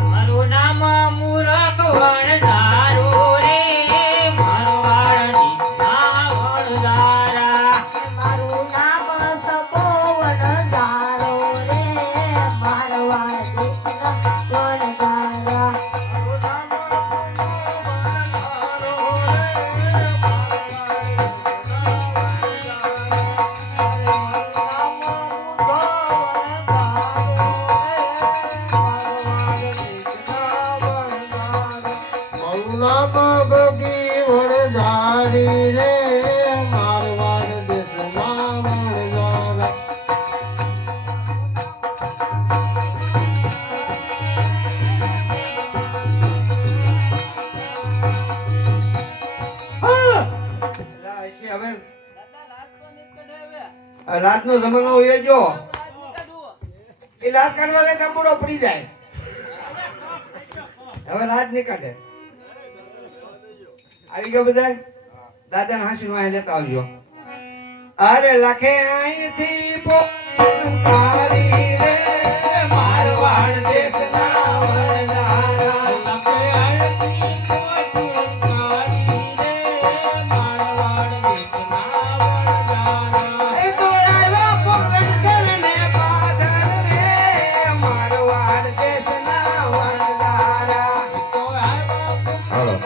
મારું નામ મૂરખ વણઝારો રે મારો વાળની વણઝારા મારું નામ સબો વણઝારો રે મારો વાળની વણઝારા ગોગી વણઝારી રે મારવાડ દેશમાં વણઝારા લાત નો જમાનો હોય જો એ લાત કાઢવા લે કંબુડો પડી જાય હવે લાત નીકળે આવી ગયો બધા દાદા ને હાસી માં લેતા આવજો અરે લખે અહીંથી પોતારી રે મારવાડ દેશના વણઝારા લખે અહીંથી પોતારી રે મારવાડ દેશના વણઝારા એ તો આવ્યા પોરણ કરને પાદર રે મારવાડ દેશના વણઝારા તો આવ્યા હાલો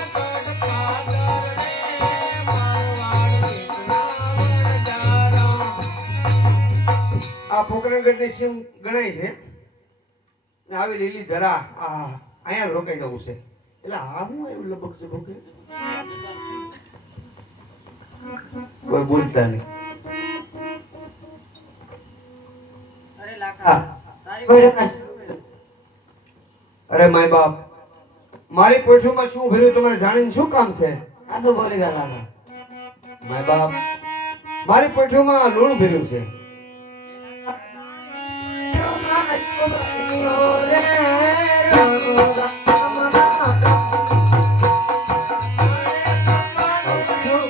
પોકરણગઢની સીમ ગણાય છે આવી લીલી ધરા અહીંયા રોકાઈ જવું છે એટલે આ હું એવું લગભગ છે ભોકે કોઈ બોલતા નહીં અરે માય બાપ મારી પોઠીમાં શું ભર્યું તમારે જાણીને શું કામ છે આ તો બોલી ગયા માય બાપ મારી પોઠીમાં લૂણ ભર્યું છે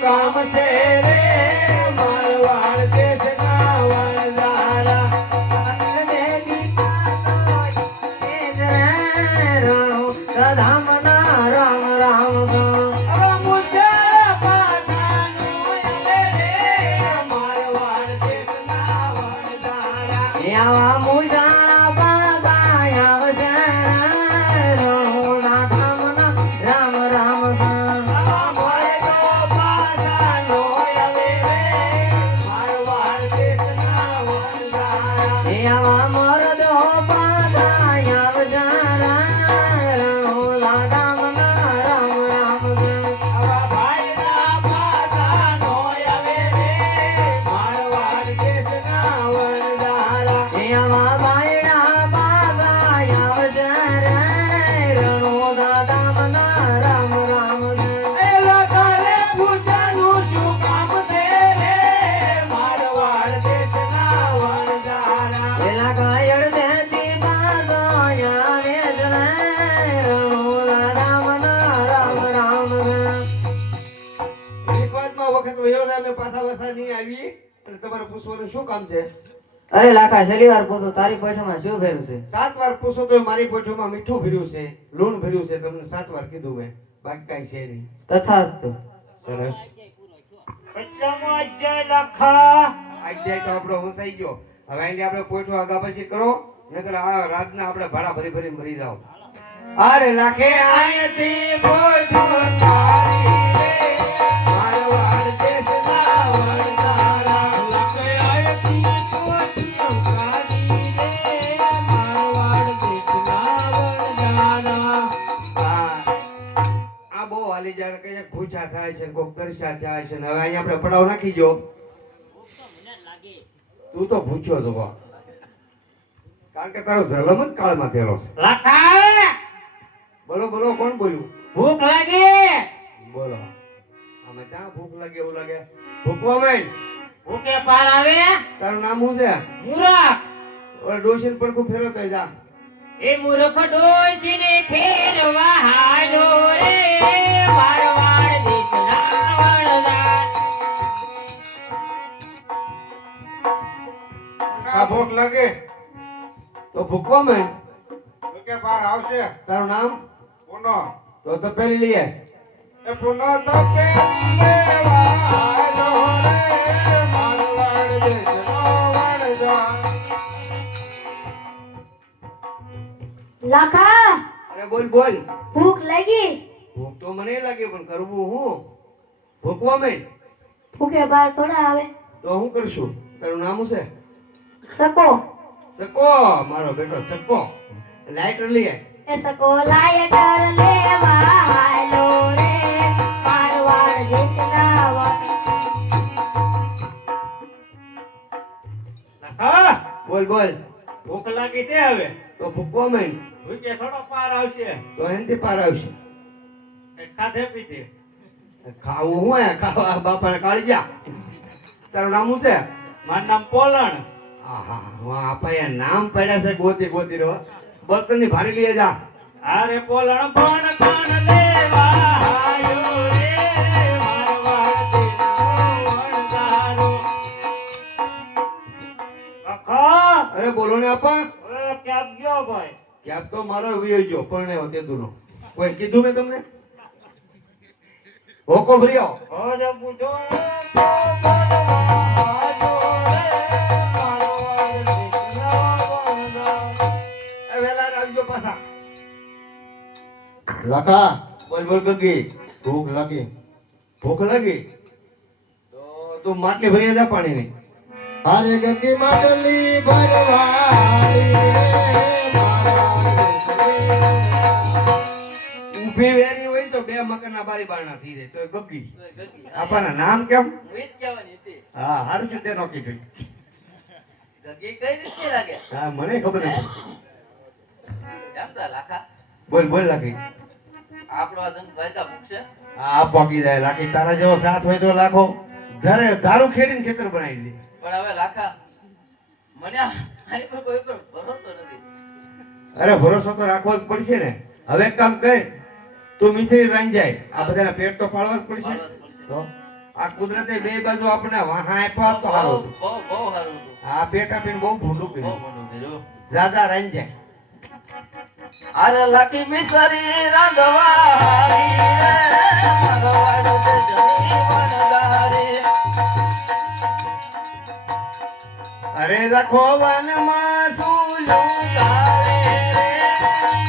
કામ છે રે મારવાડ દેશના વણઝારા રામ રામ રામ મારવાડ દેશના વણઝારા આવા મુજા બાગાયા વજારા રણોના ધામના રામ રામ મારે તો બાજાનો આવે રે મારવાડ દેશના વણઝારા આવા મરદો બાગાયા વજારા રણોના ધામના રામ રામ આવા ભાઈના બાજાનો આવે રે મારવાડ દેશના વણઝારા આવા બાયડા બાગાયા વજારા રણોના ધામના રામ રામ એ લોકોને પૂછવાનું શું કામ છે રે મારવાડ દેશના વણઝારા એલા કાયડ દેતી બાગાયા વેજરા રણોના ધામના રામ રામ એક વાતમાં વખત વયો જાય અમે પાછા વસા નહીં આવી અને તમારે પૂછવાનું શું કામ છે અરે લાખા છેલ્લી વાર પૂછો તારી પૈસામાં શું ભર્યું છે 7 વાર પૂછો તો મારી પોઠીમાં મીઠું ભર્યું છે લૂણ ભર્યું છે તમને 7 વાર કીધું મેં બાકી કાંઈ છે નહીં તથાસ્તુ સરસ પચામો અજય લાખા આજે તો આપણો હોસાઈ ગયો હવે અહીંથી આપણે પોઠું આગા પછી કરો નકર આ રાતના આપણે ભાડા ભરી ભરી મરી જાવ અરે લાખે અહીંથી પોઠું તારી રે મારવાડ દેશના વણઝારા લાખે અહીંથી પોઠું તારી રે મારવાડ દેશના વણઝારા આ બહુ હાલી જાય કે ભૂચા થાય છે કોક તરસા થાય છે ને હવે અહીંયા આપણે પડાવ નાખી જો તું તો ભૂખ્યો તો બા કારણ કે તારો જલમ જ કાળમાં થયેલો છે લાખા બોલો બોલો કોણ બોલ્યું ભૂખ લાગી બોલો અમે ક્યાં ભૂખ લાગે એવું લાગે ભૂખવા મેં ભૂખે પાર આવે તારું નામ શું છે મૂરખ ઓલા ડોશીને પણ ખૂબ ફેરવતો જા એ મૂર્ખ ડોશીને ફેર ભૂકો મેં કે પાર આવશે તારું નામ પુનો તો પેલી લઈએ એ પુનો તો પેલી લેવાનો રે મારવાડ દેશનો વણજારો. લાખા અરે બોલ બોલ ભૂખ લાગી ભૂખ તો મને લાગે પણ કરવું હું ભૂકવા મેં ભૂખે બાર થોડા આવે તો હું કરશું તારું નામ શું છે સકો ચકો મારો બેટો ચકો લાઈટર લઈએ એ સકો લાયટર લેવા હાલો રે મારવાડ દેશના હા બોલ બોલ ભૂખ લાગી છે હવે તો ભૂકવા મેં ભૂખે થોડો પાર આવશે તો એનથી પાર આવશે કઈ ખાધે પીધે ખાવું હું હે ખાવા બાપાને કાઢી જા તારું નામ શું છે મારું નામ પોલણ આહા વાહ આપા નામ પડ્યા છે ગોતી ગોતી રો બર્તન ની ભારી લઈ જા અરે પોલણ પણ પણ લેવા આયો રે મારવાડ દેશનો વણજારો. કાકા અરે બોલો ને આપા ઓય ક્યાં ગયો ભાઈ ક્યાંક તો મારો વિયો ગયો પણ તે દૂરનો કોઈ કીધું મેં તમને હોકો ભર્યો હવે પૂછો વેલા આવજો પાછા લખા બોલ બોલ ગગી ભૂખ લાગી ભૂખ લાગી તો તું માટલી ભરી જા પાણી ની અરે ગગી માટલી ભરવાળી રે મારવાડ દેશની. ઊભી વેરી હોય તો બે મકાનના બારી બારણા થઈ જાય તો ગગી આપણા નામ કેમ હા હારું છે તે નોકી જોઈ હા મને ખબર નથી બોલ બોલ લાગી હા પોકી જાય લાખી તારા જેવો સાથ હોય તો લાખો ધારું ખેડીને ખેતર બનાવી દે અરે ભરોસો તો રાખવો જ પડશે ને હવે એક કામ કર તું મિશ્રી રાંધી જાય આ બધાના પેટ તો પાડવા જ પડશે તો આ કુદરતે બે બાજુ આપણે વાહા આપ્યા તો સારું હતું. આ પેટ આપીને બહુ ભૂંડું કર્યું દાદા રાંધી જાય અરે લકી મિસરી રાંધવાળી રે મારવાડ દેશની વણજારી. અરે રાખો વનમાં સુલું તારે રે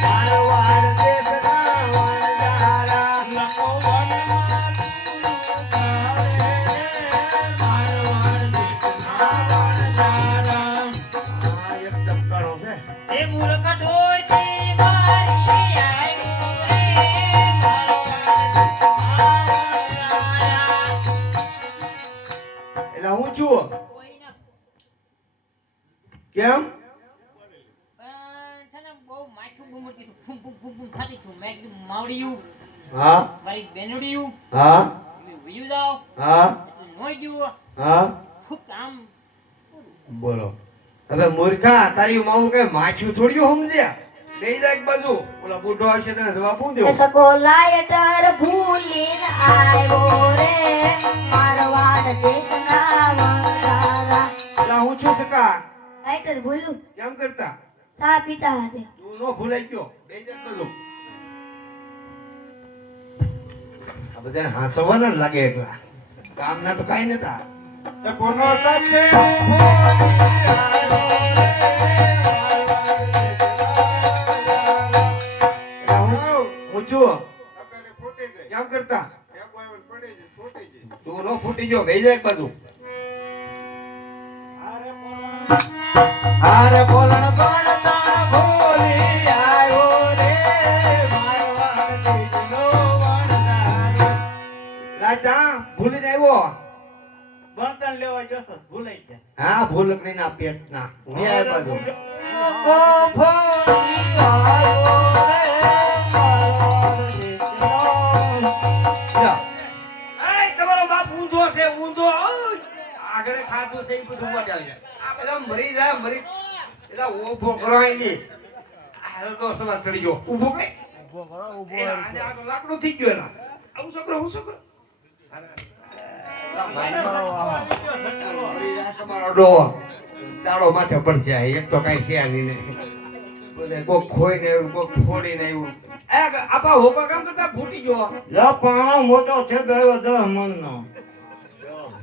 મારવાડ દેશના વણજારા. લખો વનમાં તારે રે મારવાડ દેશના વણજારા. આ એક ચમકારો છે એ મૂર્ખ ડોશી મારી આયુ રે એટલે હું છું કેમ હા હા હા હા બોલો હવે મૂર્ખા તારી માવું કઈ માછું થોડ્યું સમજ્યા બે જાય એક બાજુ ઓલા બુઢો હશે તને જવાબ શું એ દેવો સકો લાયટર ભૂલીને આવ્યો રે મારવાડ દેશના વણજારા. એટલે હું છું સકા લાયટર ભૂલું કેમ કરતા ચા પીતા હતા તું નો ભૂલાઈ ગયો બે જાય બાજુ આ બધાને હાંસવાના જ લાગે એટલા કામ ના તો કાઈ નતા એ પુનો તો પેલી લેવાનો રે હું છું તપેલી ફૂટી ગઈ કેમ કરતા એ કોઈ પડી ગઈ ફૂટી ગઈ તું નો ફૂટી ગયો બે જાય બાજુ અરે બોલણ પડતા ભૂલી આવ્યો રે મારવાડ દેશનો વણજારો. લાજા ભૂલી જ આવ્યો બર્તન લેવા જશો ભૂલાઈ ગયા હા ભૂલકડી ના પેટ ના હું આ બાજુ જા. એય, તમારો બાપ ઊંધો છે ઊંધો ઓય. આગળ ખાધું છે ઈ બધું મજા આવી જાય આ બધા મરી જાય મરી એલા ઊભો કરો અહીં હાલ તો સવા ચડી ગયો ઊભો કઈ આજે આ તો લાકડું થઈ ગયું એલા આવું છોકરો હું છોકરો તમારો ડોહો દાડો માથે પડશે એક તો કઈ છે નહીં ને બધા કોક ખોઈને આવ્યું, કોક ફોડીને આવ્યું. આપા હોપા કામ કરતા ફૂટી ગયો. લો પાણો મોટો છે ગયો 10 મણનો.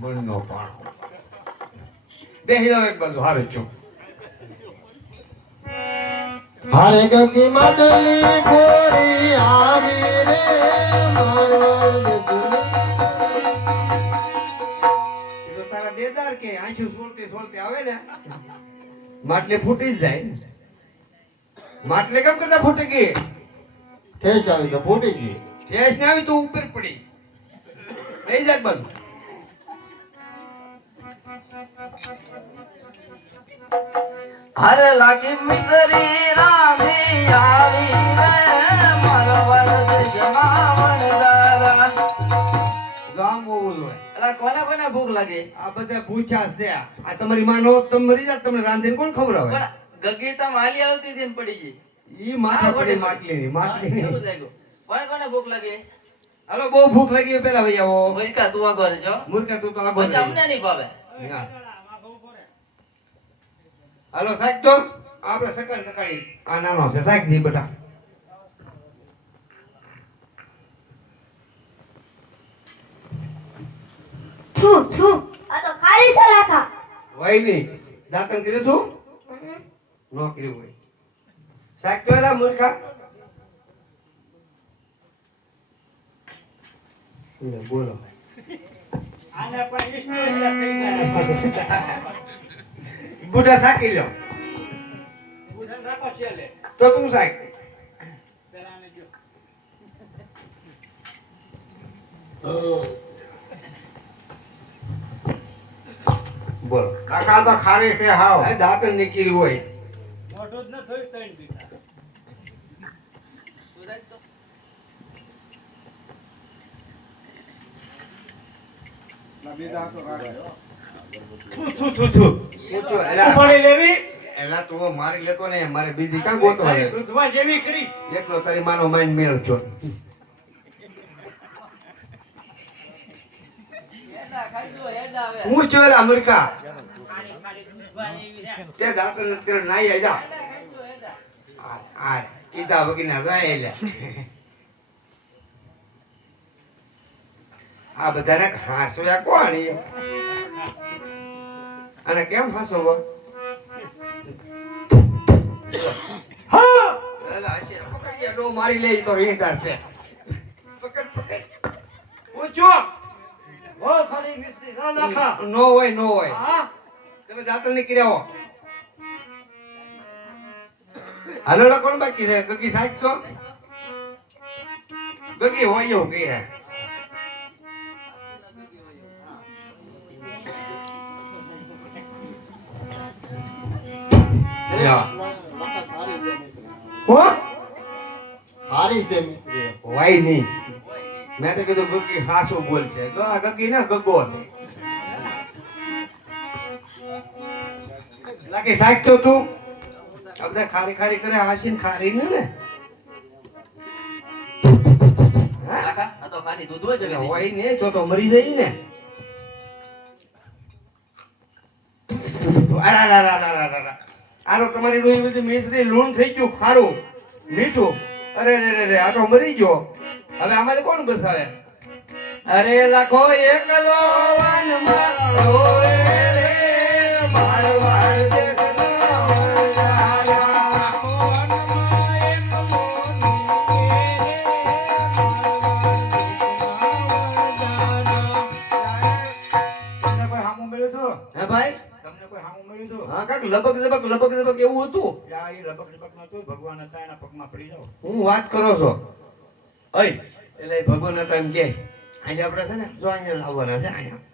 મનનો પાણો. બેહી જાવ એક બાજુ, હારું ચૂપ. હારે ગગી માટલી ફોડી આવી રે મારવાડ દેશની. એ તો તારા દેદાર કે આંસુ સોળતે સોળતે આવે ને માટલી ફૂટી જ જાય ને. માટલી કેમ કરતા ફૂટી ગઈ? ઠેસ આવી તો ફૂટી ગઈ. ઠેસ ને આવી તો ઉપર પડી. બેહી જા એક બાજુ. અરે લાગી મિસરી રામી આવી રે મારવાડ દેશના વણજારા. જો આમ હોવું જોઈએ. અલા કોને કોને ભૂખ લાગી? આ બધા પૂછા છે. આ તમારી માં નો તમે મરી જાત, તમને રાંધીને કોણ ખવડાવે? પણ ગગી તો માલી આવતી હતી ને પડી ગઈ. ઈ માથા પડી માટલીની, એવું માટલીની. લાગ્યું. કોને કોને ભૂખ લાગી? હાલો બહુ ભૂખ લાગી હોય પેલા ભાઈ આવો. ભૂકા તું આગળ રહેજો. મૂર્ખા તું તો આગળ પછી અમને નહીં ભાવે. હા. હાલો સાહેબ તો આપણે સકાળ સકાળી આ નાનો છે સાહેબ ની બેટા. છું છું આ તો ખાલી છે લાખા. વઈ નહીં દાંતણ કર્યું તું? નો કર્યું હોય. સાહેબ તો એલા મૂર્ખા. લે, બોલો. આને પણ વિષ્ણુ એટલે થઈ જાય. બુઢા થાકી લ્યો બુધન રાખો છેલે. તો તું સાહેબ. પેલા આને જો. બોલો. કાકા તો ખારી છે હાવ. આ દાંતણ નીકળ્યું હોય. મોઢું જ ન થયું તૈણ પીતા. પૂછો, એલા. ઉપાડી લેવી. એલા તું મારી લેતો ને મારે બીજી કાં ગોતવા તારી લે? દૂધમાં જેવી કરી. એકલો તારી માનો માઈન મેળ છો. હું છું એલા અમેરિકા. તે દાંતણ તેલ નાઈ આઈ જા. આ કીધા વગીના જાય એલા. આ બધાને હાંસવ્યા કોણ એ? અને કેમ હાંસવો? હા એલા હશે. પકડ ડો મારી લે તો રીંધાર છે. પકડ પકડ. પૂછો. ઓ ખાલી મિસ્ત્રી ના નાખા. નો હોય નો હોય. હા. તમે દાંતણ નીકળ્યા હો. હાલો કોણ બાકી છે? ગગી સાહેબ તો ગગી હોય એવું કહે. કોણ? હારી છે મિત્રી. હોય નહીં. મેં તો કીધું ગગી હાસું બોલ છે. તો આ ગગી ને ગગો છે. લાગે સાહેબ તો તું આપણે ખારી ખારી કરે હાસીને ખારી ને કાકા આ તો ખાલી દૂધ હોય જગદીશ. હોય ને તો મરી જાય ને. આનો તમારી રોઈ બધી મિશ્રી લૂણ થઈ ગયું, ખારું મીઠું. અરે રે રે આ તો મરી ગયો. હવે આમાં કોણ બસાવે? અરે લાખો એકલો વનમાં રોય રે મારવાડ દેશના વણજારા. લાખો વનમાં એકલો તમને કોઈ હામું મળ્યું હતું? હે ભાઈ? તમને કોઈ હામું મળ્યું હતું? હા કાક લબક લબક લબક લબક એવું હતું. યા એ લપક લપક નતું. ભગવાન હતા એના પગમાં પડી જાઓ. હું વાત કરો છો? ઓય એટલે ભગવાન હતા એમ કે આજે આપણે છે ને જો અહીંયા લાવવાના છે અહીંયા.